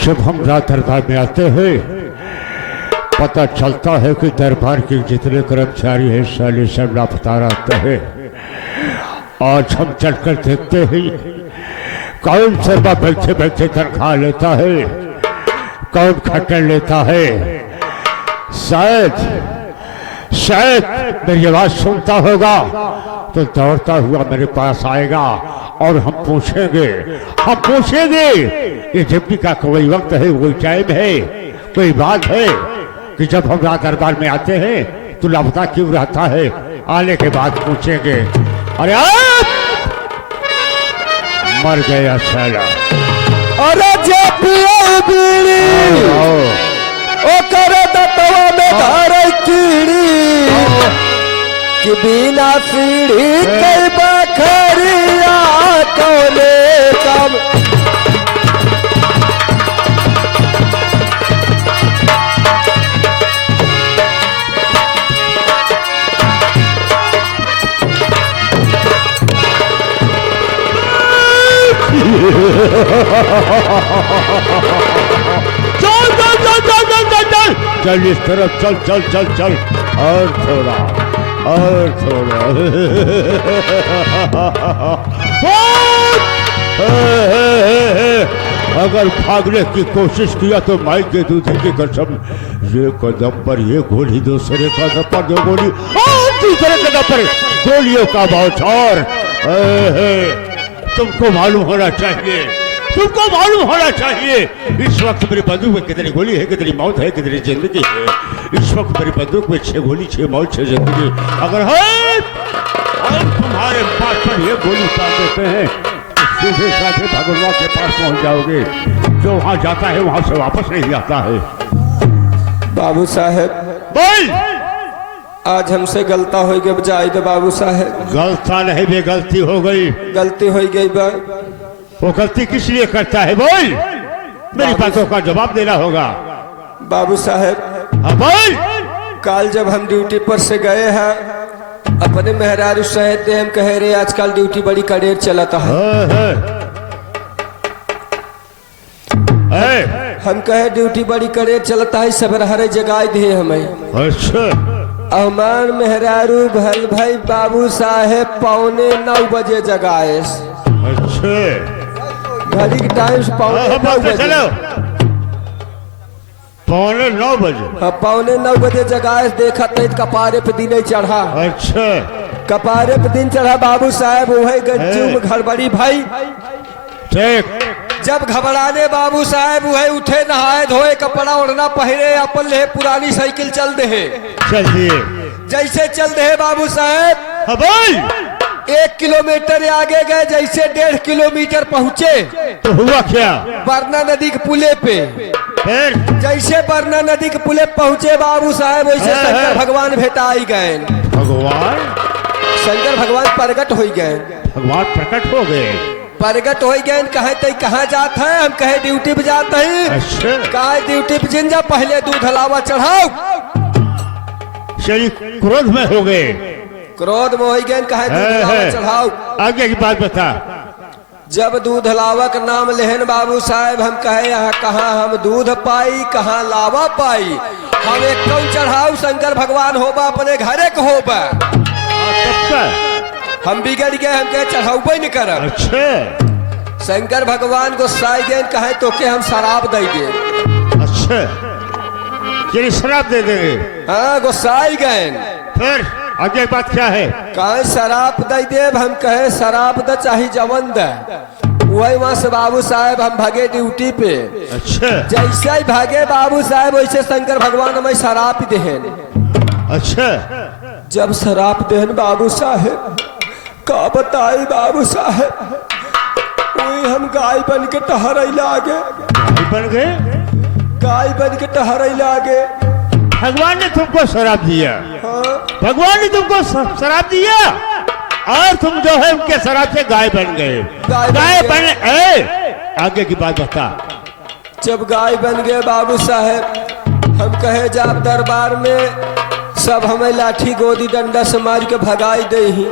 जब हम रात दरबार में आते हैं पता चलता है कि दरबार के जितने कर्मचारी हैं साले सब लापता रहते हैं। आज हम चलकर देखते हैं कौन सरबा बैठे बैठे तनख्वाह लेता है, कौन खट्टर लेता है। शायद मेरी आवाज सुनता होगा तो दौड़ता हुआ मेरे पास आएगा और हम पूछेंगे ये जिंदगी का कोई वक्त है, कोई टाइम है, कोई बात है कि जब हम रात दरबार में आते हैं तो लापता क्यों रहता है। आने के बाद पूछेंगे अरे आप मर गया साला। अरे जब बीड़ी ओ करे दतवा में धारे कीड़ी कि बिना सीढ़ी कई बखरिया कोने कम। चल इस तरफ चल और थोड़ा अगर भागने की कोशिश किया तो माई के दूध की कसम, ये कदम पर ये गोली, दूसरे कदम पर दो गोली, तीसरे कदम पर गोलियों का बौछार। तुमको मालूम होना चाहिए इस वक्त मेरी बंदूक में कितनी गोली है, कितनी मौत है, कितनी जिंदगी है। इस वक्त मेरी बंदूक में 6 गोली, 6 मौत, 6 जिंदगी। अगर तुम्हारे पास पर ये गोली उतार देते हैं तो सीधे साधे भगवान के पास पहुंच जाओगे। जो वहां जाता है वहां से वापस नहीं आता है। बाबू साहेब बोल, आज हमसे गलता हो गई बजाय दे बाबू साहेब। गलता नहीं, बेगलती हो गई। गलती हो गई बा। वो गलती किस लिए करता है बोल, मेरी बातों का जवाब देना होगा। बाबू साहेब हाँ बोल। कल जब हम ड्यूटी पर से गए हैं अपने मेहरारू शहद दे, हम कह रहे आजकल ड्यूटी बड़ी कड़ेर चलता है। हम कहे ड्यूटी बड़ी कड़ेर चलता है, सबर हरे जगाए दिए हमें। अच्छा। अमान मेहरारू भाई बाबू साहेब 8:45 बजे जगाए। अच्छा, घड़ी के टाइम से 8:45 बजे। 8:45 बजे? हाँ 8:45 बजे जगाए। देखा तो कपारे पे दिन चढ़ा। अच्छा, कपारे पे दिन चढ़ा बाबू साहेब, वही गज्जू में गड़बड़ी भाई। ठीक। जब घबराने बाबू साहेब वही उठे, नहाए धोए, कपड़ा ओढ़ना पहने, अपन ले पुरानी साइकिल चल दे। जैसे चल दे बाबू साहेब, हाँ बोल। 1 किलोमीटर आगे गए, जैसे 1.5 किलोमीटर पहुँचे तो हुआ क्या? बरना नदी के पुले पे। फिर जैसे बरना नदी के पुले पहुँचे बाबू साहेब, वैसे शंकर भगवान भेटाई गए। शंकर भगवान प्रकट हो गए। भगवान प्रकट हो गए। प्रकट हो गए। कहे तो कहाँ जाते हैं? हम कहे ड्यूटी पे जाते हैं। अच्छा। कहे ड्यूटी पे जिन जा, पहले दूध हलावा चढ़ाओ। शरीर क्रोध में हो गए। क्रोध में हो गए। कहे दूध हलावा चढ़ाओ। आगे की बात बता। जब दूध हलावा का नाम लेहन बाबू साहेब, हम कहे यहाँ कहाँ हम दूध पाई, कहाँ लावा पाई। हम एक कौन चढ़ाओ, शंकर भगवान होबा अपने घरे के होबा। हम बिगड़ गए, हम कहे चढ़ाऊबे नहीं कर। अच्छा। शंकर भगवान को साई गए, कहे तो के हम शराब दे दे। अच्छा, ये शराब दे देंगे? हाँ गोसाई गए। फिर आगे बात क्या है? कहे शराब दे दे। हम कहे शराब द चाहे जवन दे। वही वहां से बाबू साहेब हम भागे ड्यूटी पे। अच्छा। जैसे ही भागे बाबू साहेब, वैसे शंकर भगवान हमें शराब देहन। अच्छा। जब शराब देहन बाबू साहेब, का बताई बाबू साहेब, वही हम गाय बन के टहरई लागे। बन गए? गाय बन के टहरई लागे। भगवान ने तुमको शराब दिया? हाँ। भगवान ने तुमको शराब दिया? और तुम जो है उनके शराब से गाय बन गए। गाय बन आगे की बात बता। जब गाय बन गए बाबू साहेब, हम कहे जाब दरबार में सब हमें लाठी गोदी डंडा से मार के भगाई दे ही।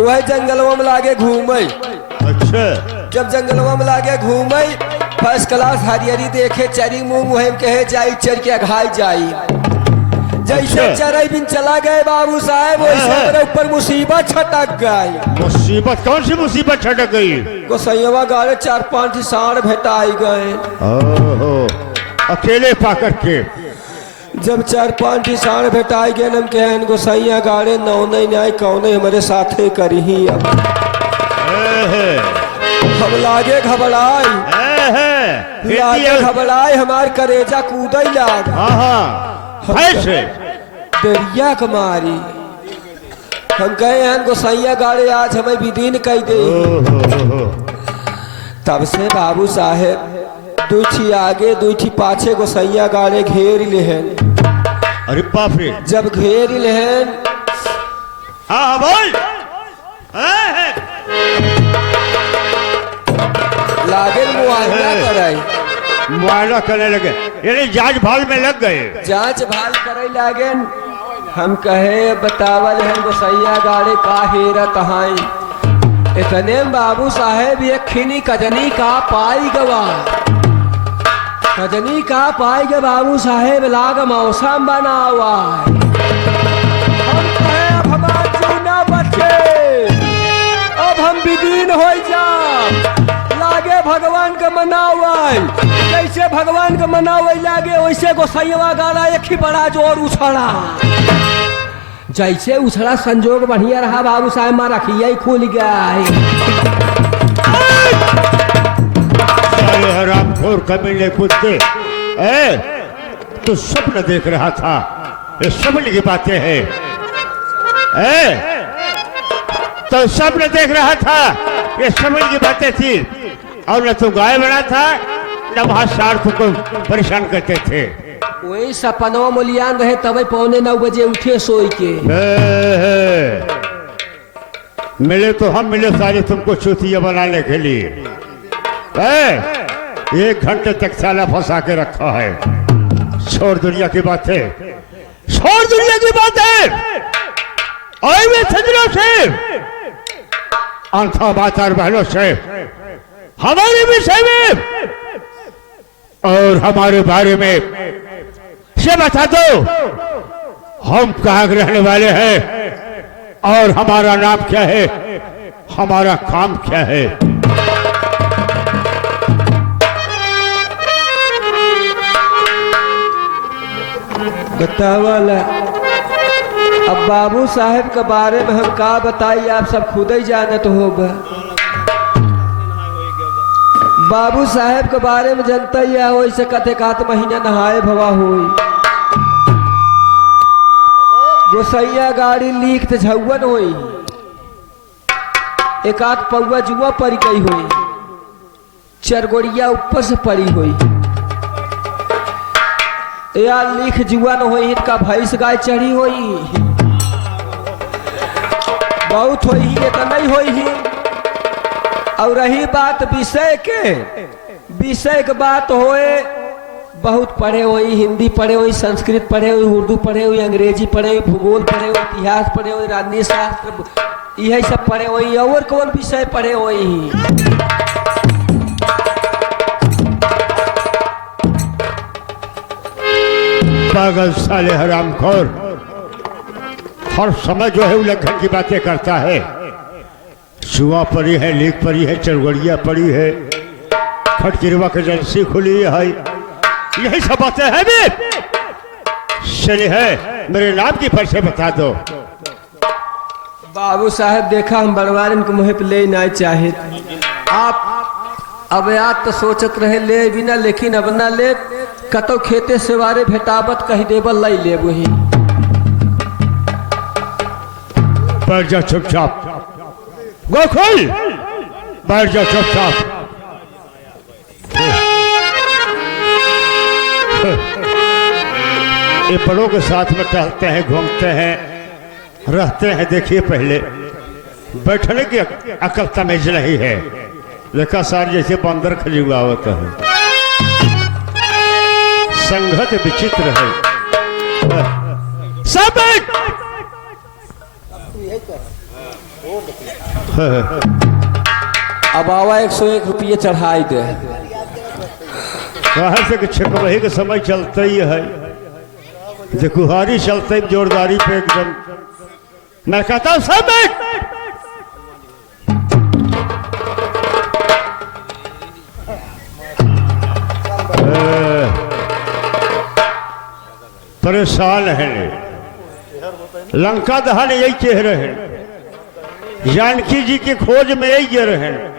वह जंगलवा में लागे घूमे। अच्छा। जब जंगलवा में लागे घूमे, फर्स्ट क्लास हरियरी देखे चरी मुंह वह कहे जाई चर के अघाई जाई। जैसे चराई बिन चला गए बाबू साहेब, वैसे मेरे ऊपर मुसीबत छटक गई। मुसीबत? कौन सी मुसीबत छटक गई? गोसैया गाड़े 4-5 सांड भेटाई गए। ओहो, अकेले पाकर के? जब 4-5 सांड भेटाई गए, हम कहन गोसैया गाड़े नौ नहीं आए कौने हमारे साथे करी। अब हम लागे घबराई, घबराए हमार करेजा कूदई लाग। दरिया कमारी हम कहे हैं गोसैया गाड़े आज हमें विदीन कह दे। तब से बाबू साहेब दूठी आगे दूठी पाछे गोसैया गाड़े घेर लेहन। अरे बाप रे। जब घेर लेहन, हाँ बोल। लागे मुआयना कराई। मुआयना करने लगे यानी जांच भाल में लग गए। जांच भाल करे लागे। हम कहे बतावल है गोसैया गाड़े का हेरत हाई। इतने बाबू साहेब ये खिनी कजनी का पाई गवा। कजनी का पाई गे बाबू साहेब लाग मौसम बना हुआ। हम कहे अब हमार जीना बचे, अब हम विदीन हो जा। लागे भगवान का मनावाई, जैसे भगवान का मनावाई लागे वैसे गोसैया गाड़ा एक ही बड़ा जोर उछड़ा। जैसे उछड़ा संजोग बढ़िया रहा बाबू साहब, माँ रखिया ही खुल गया। हरामखोर कमीने कुत्ते, तू स्वप्न देख रहा था? ये स्वप्न की बातें हैं। तो स्वप्न देख रहा था, ये स्वप्न की बातें थी। और न तो गाय बना था, न वहां सार्थ को परेशान करते थे। वही सपनों मूलियान रहे, तब 9:15 बजे उठे सोई के। मिले तो हम मिले सारे तुमको चूतिया बनाने के लिए। 1 घंटे तक साला फंसा के रखा है। छोड़ दुनिया की बातें, छोड़ दुनिया की बातें। और वे सजनों से, आंखों बात और बहनों से हमारे विषय में और हमारे बारे में से बता दो। हम कहाँ रहने वाले हैं और हमारा नाम क्या है, हमारा काम क्या है। बतावाला अब बाबू साहेब के बारे में हम का बताइए, आप सब खुद ही जानत होगा। बाबू साहेब के बारे में जनता ही हो, इसे कते कात महीना नहाए भवा हुई। गोसैया गाड़ी लीक तो झौवन हुई, एक आध पौवा जुआ पड़ी गई हुई, चरगोड़िया ऊपर से पड़ी हुई। यार लीख जुआ न हुई, इनका भैंस गाय चढ़ी हुई। बहुत हुई ही तो नहीं हुई ही। और रही बात विषय के बात होए, बहुत पढ़े हुई, हिंदी पढ़े हुई, संस्कृत पढ़े हुई, उर्दू पढ़े हुई, अंग्रेजी पढ़े हुई, भूगोल पढ़े हुई, इतिहास पढ़े हुई, राजनीति शास्त्र, यही सब पढ़े हुई। और कौन विषय पढ़े हुई? पागल साले हरामखोर, हर समय जो है उल्लंघन की बातें करता है। जुआ पड़ी है, लीक पड़ी है, चरगड़िया पड़ी है, खटकिरवा की एजेंसी खुली है, यही सब बातें हैं। चले है मेरे नाम की परिचय बता दो। बाबू साहब देखा हम बड़वारन को मुँह पे ले ना चाहे। आप अब याद तो सोचत रहे ले बिना, लेकिन अब ना ले। कतो खेते सेवारे भेटावत कही देवल लाई ले वही। बैठ जा चुपचाप, गोकुल बैठ जा चुपचाप। ये बड़ों के साथ में टहलते हैं, घूमते हैं, रहते हैं। देखिए पहले बैठने की अकल तमीज नहीं है। देखा सार जैसे बंदर खजुआवत है, संगत विचित्र है। सब बैठ। अब आवा 101 रुपये चढ़ाई दे। कहा से कि छकवही के समय चलते ही है, कुहारी चलते जोरदारी पे एकदम। मैं कहता हूं सब बैठ। परेशान है, लंका दहन यही चेहरे हैं, जानकी जी की खोज में यही गिर है,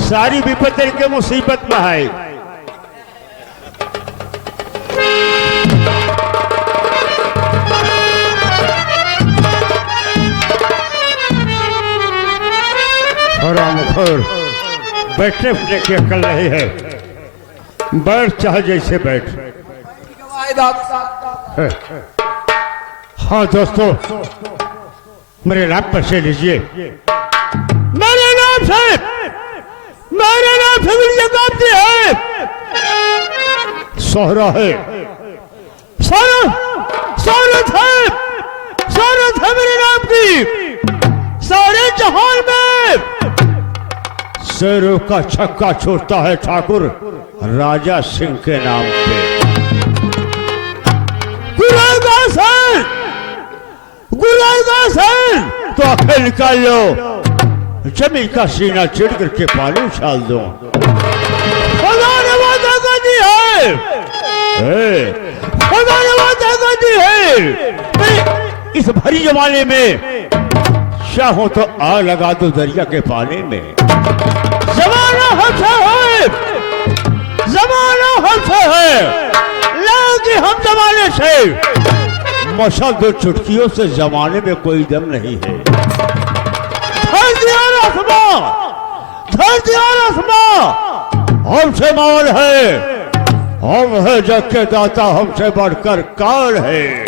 सारी विपत्ति के मुसीबत में है। बैठने उठने की अकल नहीं है, बैठ चाहे जैसे बैठ। हाँ दोस्तों, मेरे नाम पर से लीजिए। मेरे नाम से कामती है, सोहरा है, शौहरत है मेरे नाम की। सारे जहान में शेरों का छक्का छोड़ता है ठाकुर राजा सिंह के नाम पे। तो आखिर निकाल लो, जमीन का सीना चिड़ करके पानी उछाल दो। खुदा ने वादा कर दी है, खुदा ने वादा कर दी है। इस भरी जमाने में चाहो तो आग लगा दो दरिया के पानी में। जमाना हमसे है, जमाना हमसे है, लेकिन हम जमाने से मशा दो चुटकियों से जमाने में कोई दम नहीं है। धरती और आसमां हमसे मार है, हम है जग के दाता, हमसे बढ़कर काल है।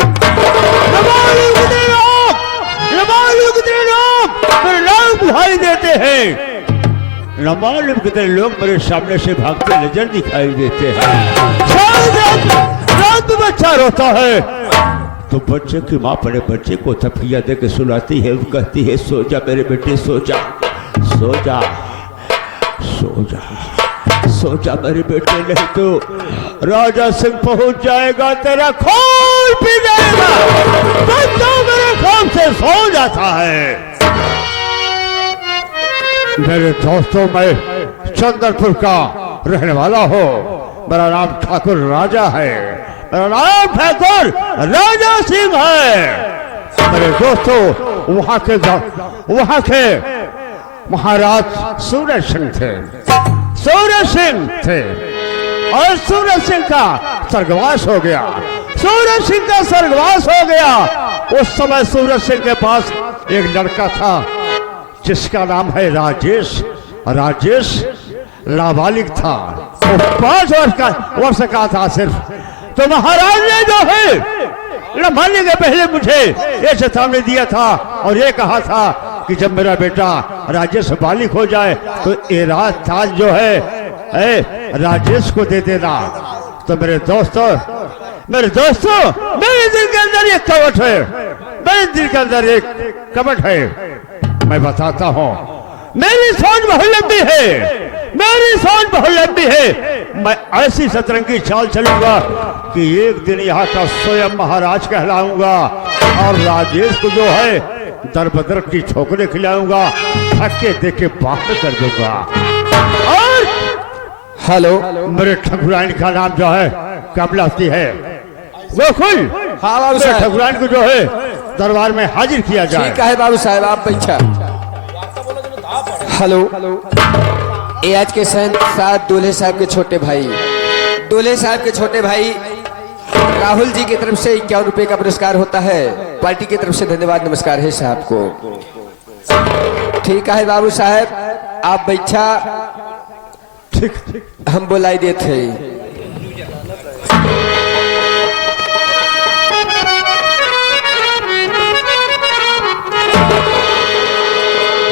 मेरे नाम दिखाई देते हैं, नमालूम कितने लोग मेरे सामने से भागते नजर दिखाई देते हैं। रात में बच्चा रोता है तो बच्चे की माँ बड़े बच्चे को थपकिया दे के सुलाती है, कहती है सो जा मेरे बेटे, सो जा, सो जा, सो जा, सो जा मेरे बेटे, नहीं तो राजा सिंह पहुंच जाएगा, तेरा खून पी जाएगा। बच्चा मेरे खून से सो जाता है। मेरे दोस्तों, मैं चंद्रपुर का रहने वाला हूँ, मेरा नाम ठाकुर राजा है, मेरा नाम ठाकुर राजा सिंह है। मेरे दोस्तों, वहां के महाराज सूरज सिंह थे, सूरज सिंह थे, और सूरज सिंह का स्वर्गवास हो गया, सूरज सिंह का स्वर्गवास हो गया। उस समय सूरज सिंह के पास एक लड़का था जिसका नाम है राजेश। राजेश नाबालिग था, वो 5 वर्ष का था सिर्फ। तो महाराज ने जो है मरने के पहले मुझे ये चेतावनी दिया था और ये कहा था कि जब मेरा बेटा राजेश बालिग हो जाए तो ये ताज जो है राजेश को दे देना। तो मेरे दोस्तों, मेरे दिल के अंदर एक कपट है, मेरे दिल के अंदर एक कपट है। मैं बताता हूँ, मेरी सोच बहुत लंबी है, मेरी सोच बहुत लंबी है। मैं ऐसी सतरंगी चाल चलूंगा कि एक दिन यहाँ का स्वयं महाराज कहलाऊंगा और राजेश को जो है दर बदर की ठोकरे खिलाऊंगा, थके देके बात कर दूंगा। और हेलो, मेरे ठकुराइन का नाम जो है कमलावती है, गोकुल। हाँ बाबू साहब, ठकुराइन को जो है दरबार में हाजिर किया जाए। ठीक है बाबू साहब, आप बैठा। हेलो, ये आज के साथ दूल्हे साहब के छोटे भाई, दूल्हे साहब के छोटे भाई राहुल जी की तरफ से 51 रुपए का पुरस्कार होता है। पार्टी की तरफ से धन्यवाद, नमस्कार है साहब को। ठीक है बाबू साहब, आप बैठा, ठीक हम बुलाई देते।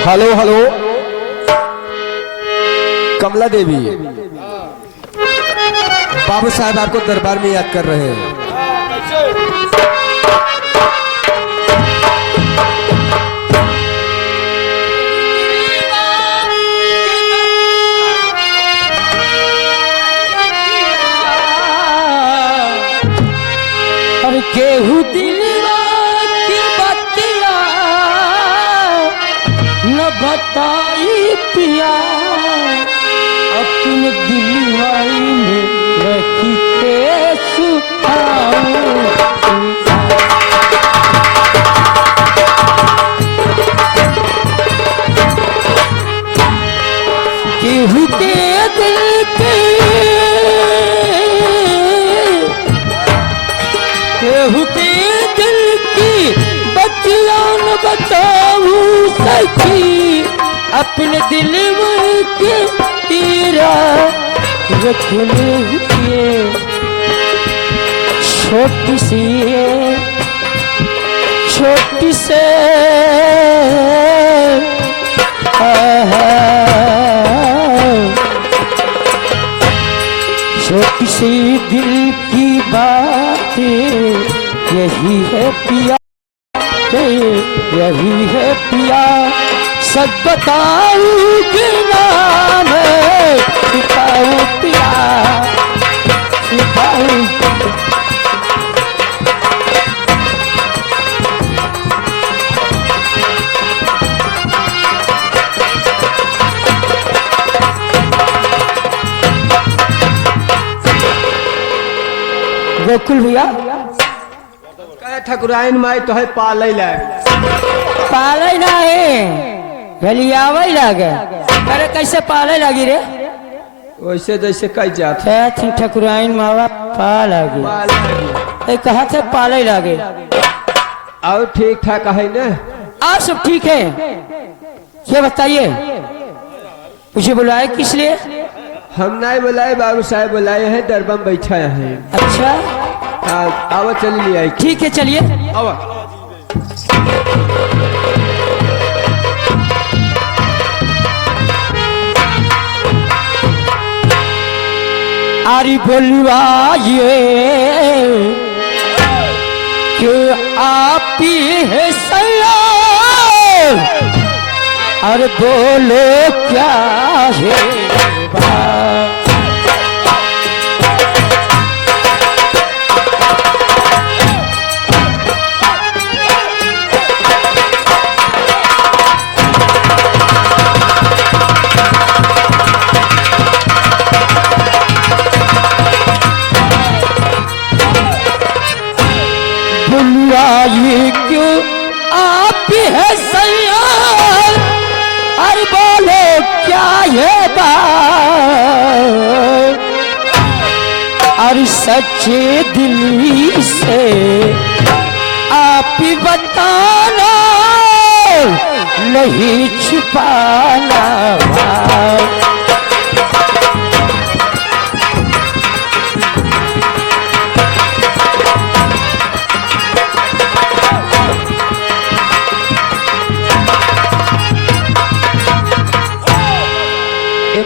हेलो हेलो कमला देवी, बाबू साहब आपको दरबार में याद कर रहे हैं। और केहू दिलवा की बतिया न बताई पिया, अपने दिलवाई में रखी के सुखाऊं। केहू के दिल के केहू के दिल की बतिया न बताऊं सखी, अपने दिल में के पीरा रखने के छोटी से छोटी सी दिल की बातें यही है पिया, यही है पिया, सच बताऊं कि नाम है छुपाऊं पिया, छुपाऊं। गोकुल भैया कहे ठकुराइन माई तो है पाले पाले ना है गलियावे लगे। अरे कैसे पाले लगी रे? वैसे जैसे कई जात है ठकुराइन मावा पा लगी, कहा थे पाले लगे। और ठीक ठाक है ना? आप सब ठीक है? ये बताइए मुझे बुलाए किस लिए? हम नहीं बुलाए, बाबू साहब बुलाए हैं, दरबार में बैठा है। अच्छा आओ चल लिया। ठीक है चलिए। आरी बोलवा ये कि आप ही है सैया, अरे बोलो क्या है ये क्यों आप ही है सैया, अरे बोलो क्या है बात, अरे सच्चे दिल से आप ही बताना, नहीं छुपाना।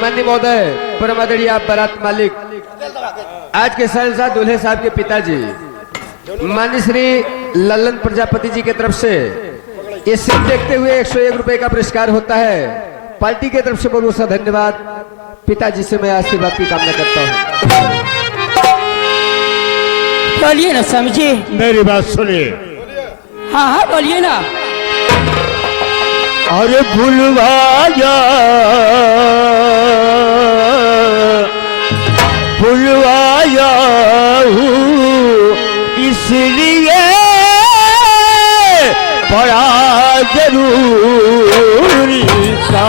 माननीय महोदय, परम आदरणीय आप बारात मालिक, आज के शहंशाह दूल्हे साहब के पिताजी माननीय श्री लल्लन प्रजापति जी की तरफ से ये सिर्फ देखते हुए 101 रुपए का पुरस्कार होता है। पार्टी की तरफ से बहुत बहुत धन्यवाद। पिताजी से मैं आशीर्वाद की कामना करता हूँ। बोलिए ना समझिए, मेरी बात सुनिए। हाँ हाँ बोलिए ना। अरे भूलवाया भूलवाया हूँ इसलिए बड़ा जरूरी था।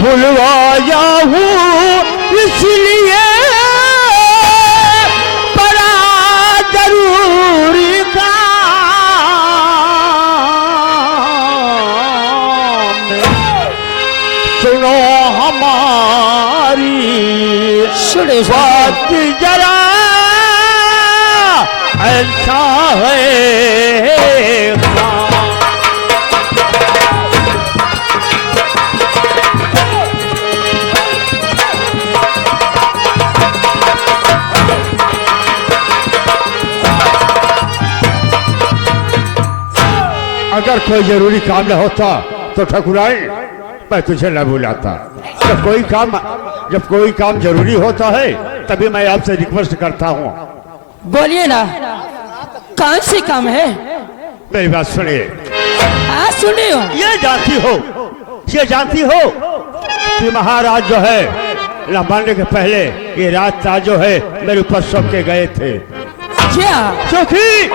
भूलवाया हूँ इसलिए बड़ा जरूरी था। सुने बात जरा ऐसा है अगर कोई जरूरी काम न होता तो ठकुराई मैं तुझे न बुलाता। जब कोई काम जरूरी होता है तभी मैं आपसे रिक्वेस्ट करता हूँ। बोलिए ना, कौन सी काम है? मेरी बात सुनिए। हाँ सुनी हो। ये जानती हो कि महाराज जो है न मरने के पहले ये रात जो है मेरे ऊपर सौंप के गए थे। क्या? क्योंकि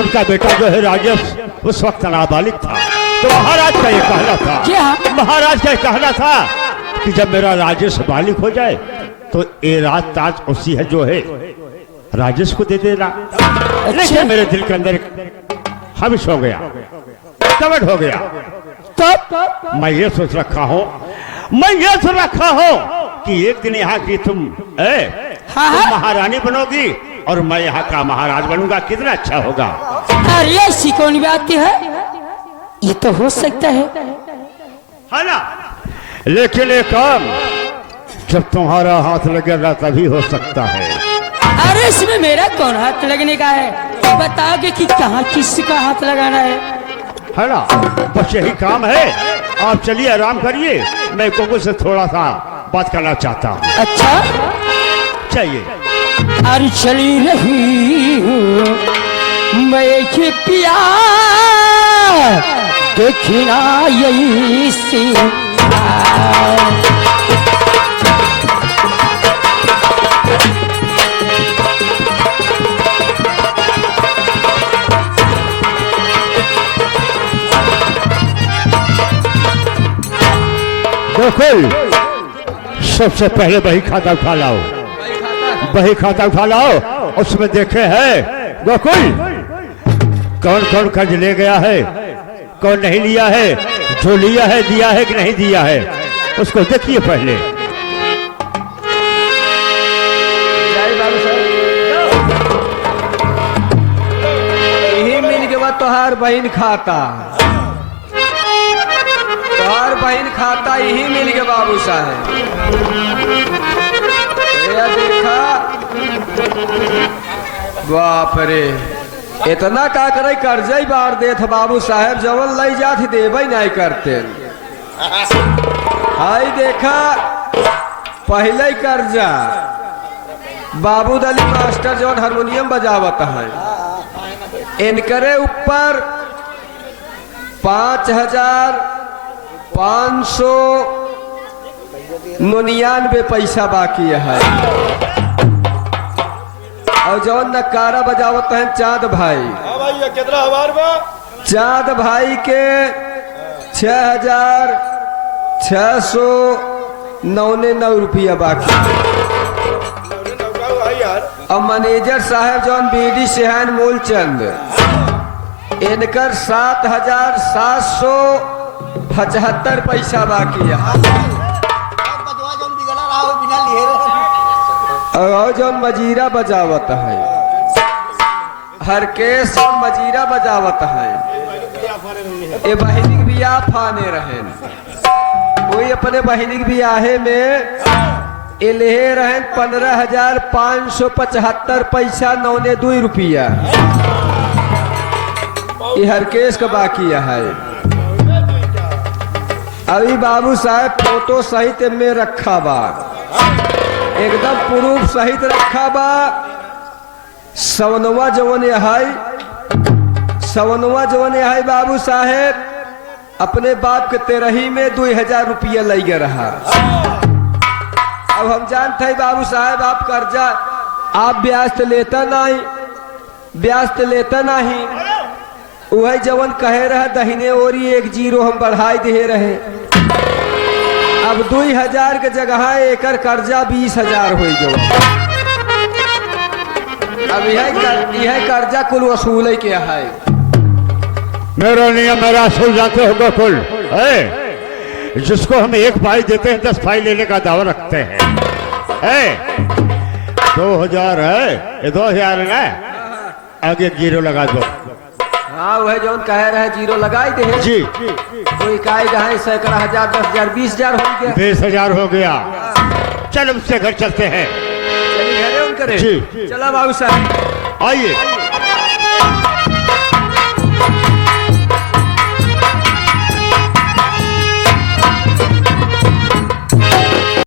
उनका बेटा जो है राजेश उस वक्त नाबालिग था। तो महाराज का ये कहना था। क्या? महाराज का ये कहना था कि जब मेरा राजेश बालिग हो जाए तो ये राज ताज उसी है जो है राजेश को दे देना। लेकिन मेरे दिल के अंदर हविश हो गया, कवट हो गया। तो मैं ये सोच रखा हूँ कि एक दिन यहाँ की तुम महारानी बनोगी और मैं यहाँ का महाराज बनूंगा। कितना अच्छा होगा। अरे ऐसी कौन बात है? ये तो हो सकता है ना? लेकिन एक काम जब तुम्हारा हाथ लगेगा तभी हो सकता है। अरे इसमें मेरा कौन हाथ लगने का है? बताओगे कि कहाँ किसका हाथ लगाना है ना? बस यही काम है। आप चलिए, आराम करिए। मैं कोको से थोड़ा सा बात करना चाहता हूँ। अच्छा चाहिए। अरे चली रही हूँ मैं कि पिया देखना यही सी। गोकुल, सबसे पहले बही खाता उठा लाओ। बही खाता उठा लाओ। उसमें देखे है गोकुल कौन कौन कर्ज ले गया है, कौन नहीं लिया है, जो लिया है दिया है कि नहीं दिया है, उसको देखिए पहले। यही मिल के बाद तोहार बहन खाता यही मिल के बाबू साहब। देखा बाप रे, इतना का करे कर्जा ही बार देत बाबू साहब। जवन लई जात देवे नहीं करते। हाय देखा पहले ही कर्जा बाबूदली मास्टर जवन हारमोनियम बजावत है, इनकरे ऊपर 5,599 पैसा बाकी है। और जौन नकारा बजावत है चाँद भाई, चाँद भाई के 6,699 रुपया बाकी। अब मैनेजर साहब जौन बीडी सेहन मूलचंद, इनकर 7,775 पैसा बाकी है। और जो मजीरा बजावत है, हर केस मजीरा बजावत है। ये बहिनी के बियाह फाने रहे, कोई अपने बहिनी के बियाहे में ये ले रहे 15,575 पैसा 92 रुपया। ये हर केस का बाकी है। अभी बाबू साहब फोटो सहित में रखा बा, एकदम प्रूफ सहित रखा बा। सवनवा जवन है बाबू साहेब अपने बाप के 13 में 2,000 रुपया लगे रहा। अब हम जानते हैं बाबू साहेब आप कर्जा आप ब्याज तो लेता नहीं। वही जवन कहे रहा दहिने ओरी 1 0 हम बढ़ाई दे रहे। अब 2,000 के जगह एकर कर्जा 20,000 हो गया। अब यह कर्जा कुल वसूल के है। मेरा नियम मेरा असूल जाते हो गोकुल। जिसको हम 1 पाई देते हैं 10 पाई लेने का दावा रखते हैं। है 2000 है, ये 2000 है ना, आगे जीरो लगा दो। हाँ वह जो कह रहे जीरो लगाई दे जी कोई काई रहे सैकड़ा हजार 10,000 20,000 हो गया 20,000 हो गया। चल उससे घर चलते हैं। चलिए घरे उन करे जी। चला बाबू साहब आइए।